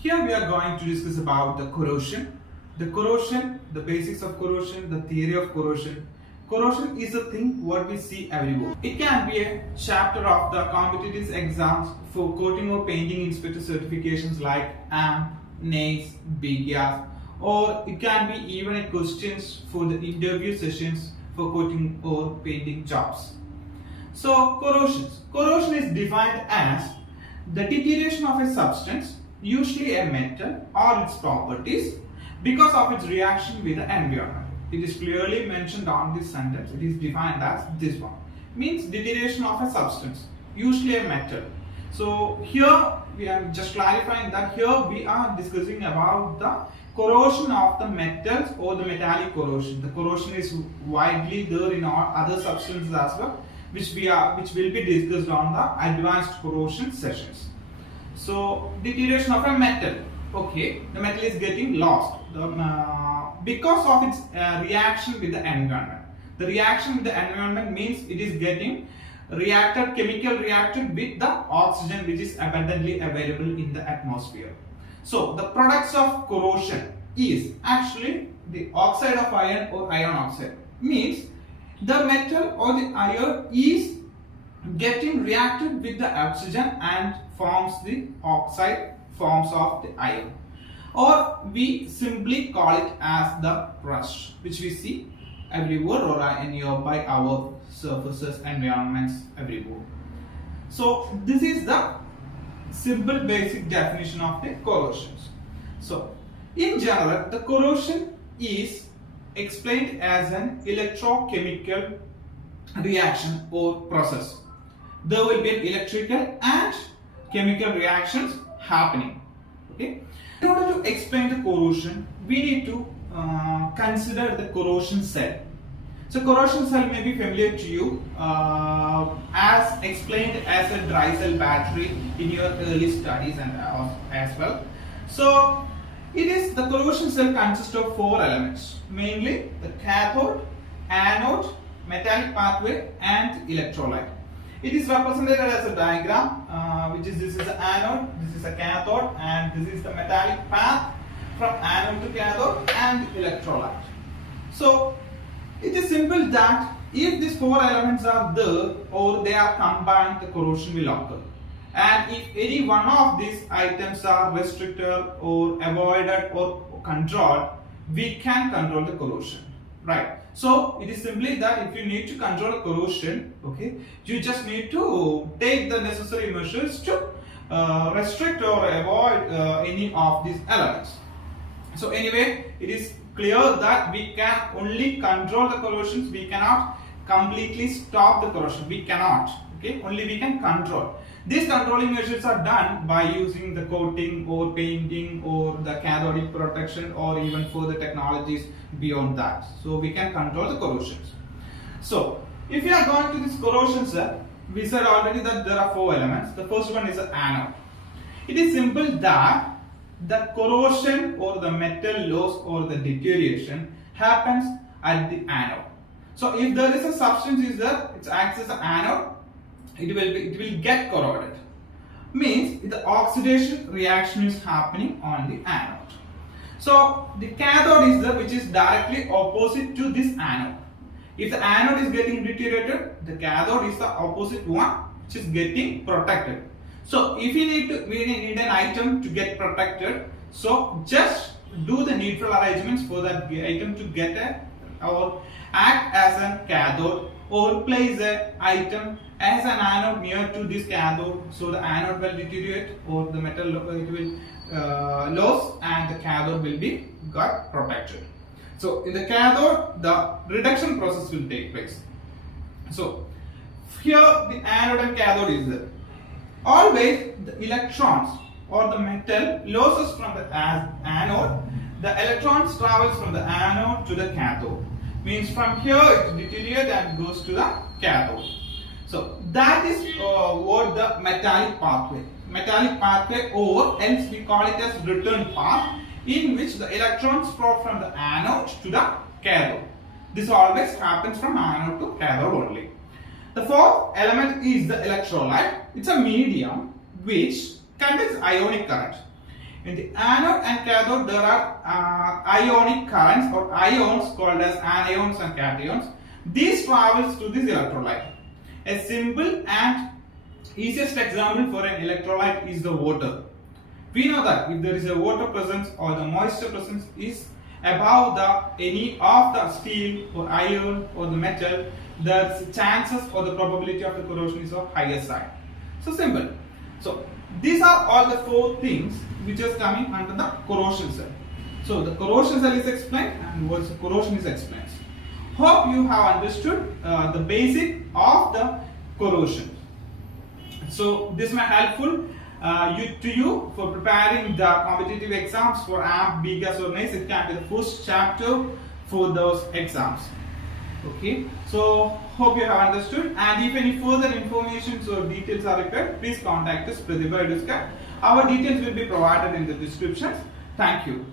Here we are going to discuss about the corrosion. The basics of corrosion, the theory of corrosion. Corrosion is a thing what we see everywhere. It can be a chapter of the competitive exams for coating or painting inspector certifications like AMPP, NACE, BGAS, or it can be even a questions for the interview sessions for coating or painting jobs. So corrosion is defined as the deterioration of a substance, usually a metal or its properties, because of its reaction with the environment. It is clearly mentioned on this sentence. It is defined as this one. Means deterioration of a substance, usually a metal. So here we are just clarifying that here we are discussing about the corrosion of the metals or the metallic corrosion. The corrosion is widely there in all other substances as well, which will be discussed on the advanced corrosion sessions. So deterioration of a metal. Okay, the metal is getting lost because of its reaction with the environment. The reaction with the environment means it is getting chemical reacted with the oxygen which is abundantly available in the atmosphere. So the products of corrosion is actually the oxide of iron or iron oxide. Means the metal or the iron is getting reacted with the oxygen and forms the oxide forms of the iron, or we simply call it as the rust, which we see everywhere or nearby our surfaces, environments everywhere. So this is the simple basic definition of the corrosions. So in general, the corrosion is explained as an electrochemical reaction or process. There will be electrical and chemical reactions happening. Okay. In order to explain the corrosion, we need to consider the corrosion cell. So corrosion cell may be familiar to you as explained as a dry cell battery in your early studies and as well. So the corrosion cell consists of 4 elements, mainly the cathode, anode, metallic pathway and electrolyte. It is represented as a diagram, this is the anode, this is a cathode, and this is the metallic path from anode to cathode and electrolyte. So it is simple that if these 4 elements are there or they are combined, the corrosion will occur. And if any one of these items are restricted or avoided or controlled, we can control the corrosion, right? So it is simply that if you need to control corrosion, okay, you just need to take the necessary measures to restrict or avoid any of these elements. So anyway, it is clear that we can only control the corrosions. We cannot completely stop the corrosion. We cannot. Okay, only we can control. These controlling measures are done by using the coating or painting or the cathodic protection or even further technologies beyond that. So we can control the corrosions. So if we are going to this corrosion cell, we said already that there are 4 elements. The first one is the anode. It is simple that the corrosion or the metal loss or the deterioration happens at the anode. So if there is a substance is there, it acts as an anode. It will get corroded. Means the oxidation reaction is happening on the anode. So the cathode is there, which is directly opposite to this anode. If the anode is getting deteriorated, the cathode is the opposite one, which is getting protected. So if we need an item to get protected, so just do the needful arrangements for that item to get or act as a cathode, or place an item as an anode near to this cathode, so the anode will deteriorate or the metal it will lose and the cathode will be got protected. So in the cathode, the reduction process will take place. So here the anode and cathode is there. Always the electrons or the metal losses from the anode. The electrons travels from the anode to the cathode. Means from here it deteriorates and goes to the cathode. So that is what the metallic pathway, or else we call it as return path, in which the electrons flow from the anode to the cathode. This always happens from anode to cathode only. The fourth element is the electrolyte. It's a medium which contains ionic current. In the anode and cathode there are ionic currents or ions called as anions and cations. These travels to this electrolyte. A simple and easiest example for an electrolyte is the water. We know that if there is a water presence or the moisture presence is above any of the steel or iron or the metal, the chances or the probability of the corrosion is of higher side. So simple. So these are all the 4 things which is coming under the corrosion cell. So the corrosion cell is explained and what corrosion is explained. Hope you have understood the basic of the corrosion. So this may helpful to you for preparing the competitive exams for AMPP, BGAS or NACE. It can be the first chapter for those exams. Okay, so hope you have understood, and if any further information or details are required, please contact us, Prathibha EduSqaud. Our details will be provided in the description. Thank you.